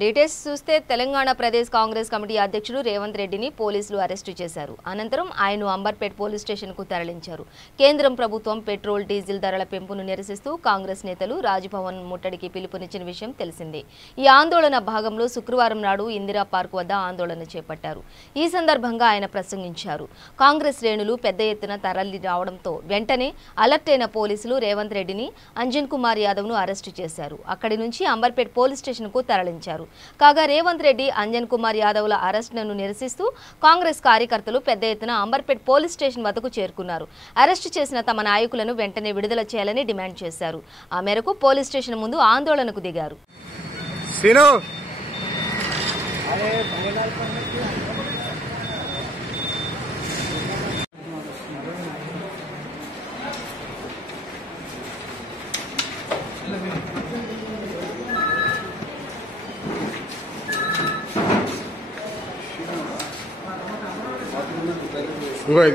Details చూస్తే Telangana Pradesh Congress committee అధ్యక్షుడు రేవంత్ రెడ్డిని పోలీసులు అరెస్టు చేశారు. అనంతరం ఆయన్ను అంబర్పేట్ పోలీస్ స్టేషన్కు తరలించారు. కేంద్రం ప్రభుత్వం పెట్రోల్ డీజిల్ ధరల పెంపును నిరసిస్తూ కాంగ్రెస్ నేతలు రాజ్భవన్ ముట్టడికి పిలుపునిచ్చిన విషయం తెలిసిందే. ఈ ఆందోళన భాగంలో శుక్రవారం నాడు ఇందిరా పార్క్ వద్ద ఆందోళన చేపట్టారు. ఈ సందర్భంగా ఆయన ప్రసంగించారు. కాంగ్రెస్ శ్రేణులు పెద్ద ఎత్తున తరలి రావడంతో వెంటనే అలర్ట్ అయిన పోలీసులు రేవంత్ రెడ్డిని అంజన్ కుమార్ యాదవ్ను అరెస్టు చేశారు. అక్కడి నుంచి అంబర్పేట్ పోలీస్ స్టేషన్కు తరలించారు. కాగా రేవంత్ రెడ్డి అంజన్ కుమార్ యాదవ్ల అరెస్టును నిరసిస్తూ కాంగ్రెస్ కార్యకర్తలు పెద్ద ఎత్తున అంబర్పేట్ పోలీస్ స్టేషన్ వద్దకు చేరుకున్నారు. అరెస్టు చేసిన తమ నాయకులను వెంటనే విడుదల చేయాలని డిమాండ్ చేశారు. ఆ మేరకు పోలీస్ స్టేషన్ ముందు ఆందోళనకు దిగారు.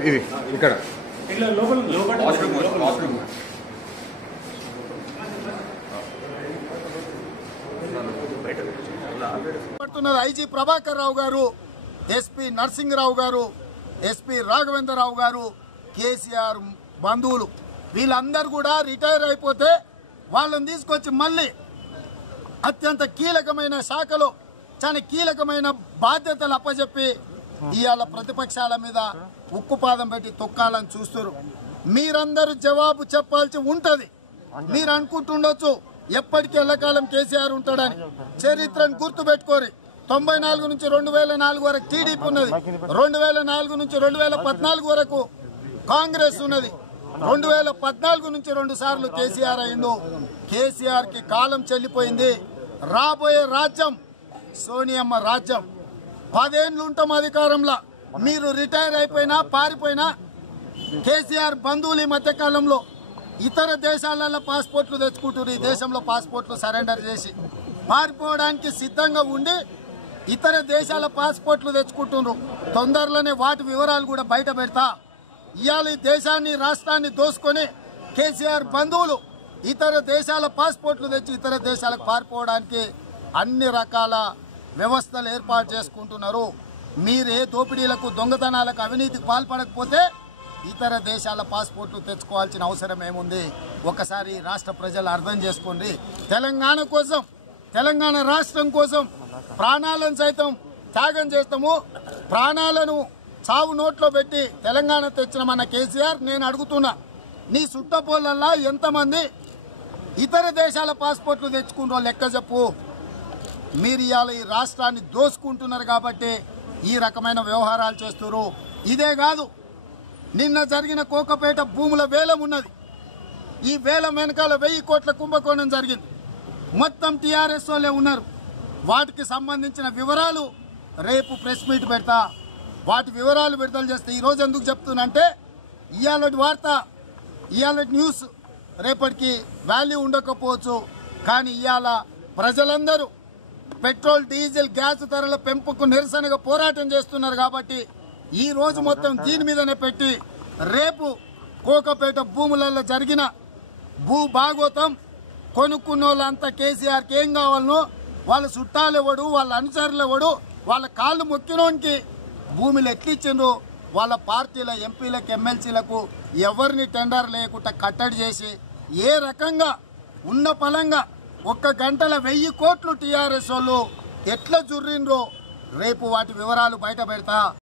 ఇది ఇక్కడ ఐజీ ప్రభాకర్ రావు గారు, ఎస్పీ నరసింగరావు గారు, ఎస్పీ రాఘవేంద్రరావు గారు, కేసీఆర్ బంధువులు వీళ్ళందరూ కూడా రిటైర్ అయిపోతే వాళ్ళని తీసుకొచ్చి మళ్ళీ అత్యంత కీలకమైన శాఖలో చాలా కీలకమైన బాధ్యతలు అప్పచెప్పి ఇవాళ ప్రతిపక్షాల మీద ఉక్కుపాదం పెట్టి తొక్కాలని చూస్తారు. మీరందరూ జవాబు చెప్పాల్సి ఉంటది. మీరు అనుకుంటుండొచ్చు ఎప్పటికీ ఎల్లకాలం కేసీఆర్ ఉంటాడని. చరిత్రను గుర్తుపెట్టుకోరి. 94 నుంచి 2004 వరకు టీడీపీ ఉన్నది. 2004 నుంచి 2014 వరకు కాంగ్రెస్ ఉన్నది. 2014 నుంచి 2 సార్లు కేసీఆర్ అయిండు. కేసీఆర్ కి కాలం చెల్లిపోయింది. రాబోయే రాజ్యం సోనియమ్మ రాజ్యం. 10 ఏళ్ళు ఉంటాం అధికారంలో. మీరు రిటైర్ అయిపోయినా పారిపోయినా కేసీఆర్ బంధువులు ఈ మధ్య కాలంలో ఇతర దేశాలలో పాస్పోర్ట్లు తెచ్చుకుంటారు. ఈ దేశంలో పాస్పోర్ట్లు సరెండర్ చేసి పారిపోవడానికి సిద్ధంగా ఉండి ఇతర దేశాల పాస్పోర్ట్లు తెచ్చుకుంటున్నారు. తొందరలోనే వాటి వివరాలు కూడా బయట పెడతా. ఇవాళ ఈ దేశాన్ని రాష్ట్రాన్ని దోసుకొని కేసీఆర్ బంధువులు ఇతర దేశాల పాస్పోర్ట్లు తెచ్చి ఇతర దేశాలకు పారిపోవడానికి అన్ని రకాల వ్యవస్థలు ఏర్పాటు చేసుకుంటున్నారు. మీరే దోపిడీలకు దొంగతనాలకు అవినీతికి పాల్పడకపోతే ఇతర దేశాల పాస్పోర్ట్లు తెచ్చుకోవాల్సిన అవసరం ఏముంది? ఒకసారి రాష్ట్ర ప్రజలు అర్థం చేసుకోండి. తెలంగాణ కోసం, తెలంగాణ రాష్ట్రం కోసం ప్రాణాలను సైతం త్యాగం చేస్తాము. ప్రాణాలను చావు నోట్లో పెట్టి తెలంగాణ తెచ్చినమన్న కేసీఆర్, నేను అడుగుతున్నా, నీ సుట్టపోలల్లా ఎంతమంది ఇతర దేశాల పాస్పోర్ట్లు తెచ్చుకుంటో లెక్క చెప్పు. మీరు ఇవాళ ఈ రాష్ట్రాన్ని దోసుకుంటున్నారు కాబట్టి ఈ రకమైన వ్యవహారాలు చేస్తున్నారు. ఇదే కాదు, నిన్న జరిగిన కోకపేట భూముల వేలం ఉన్నది. ఈ వేలం వెనకాల 1000 కోట్ల కుంభకోణం జరిగింది. మొత్తం టీఆర్ఎస్ వాళ్ళే ఉన్నారు. వాటికి సంబంధించిన వివరాలు రేపు ప్రెస్ మీట్ పెడతా. వాటి వివరాలు విడుదల చేస్తే ఈరోజు ఎందుకు చెప్తున్నంటే ఇవాళ వార్త, ఇవాళ న్యూస్ రేపటికి వాల్యూ ఉండకపోవచ్చు. కానీ ఇవాళ ప్రజలందరూ పెట్రోల్ డీజిల్ గ్యాస్ ధరల పెంపుకు నిరసనగా పోరాటం చేస్తున్నారు కాబట్టి ఈ రోజు మొత్తం దీని మీదనే పెట్టి రేపు కోకపేట భూములలో జరిగిన భూ భాగోతం కొనుక్కున్న వాళ్ళంతా కేసీఆర్కి ఏం కావాలనో వాళ్ళ చుట్టాలు ఎవడు, వాళ్ళ అనుచరులు ఎవడు, వాళ్ళ కాళ్ళు మొక్కినోనికి భూములు ఎట్లిచ్చిండ్రు, వాళ్ళ పార్టీల ఎంపీలకు ఎమ్మెల్సీలకు ఎవరిని టెండర్ లేకుండా కట్టడి చేసి ఏ రకంగా ఉన్న పలంగా 1 గంటలో 1000 కోట్లు టీఆర్ఎస్ వాళ్ళు ఎట్లా జుర్రిండ్రో రేపు వాటి వివరాలు బయట పెడతా.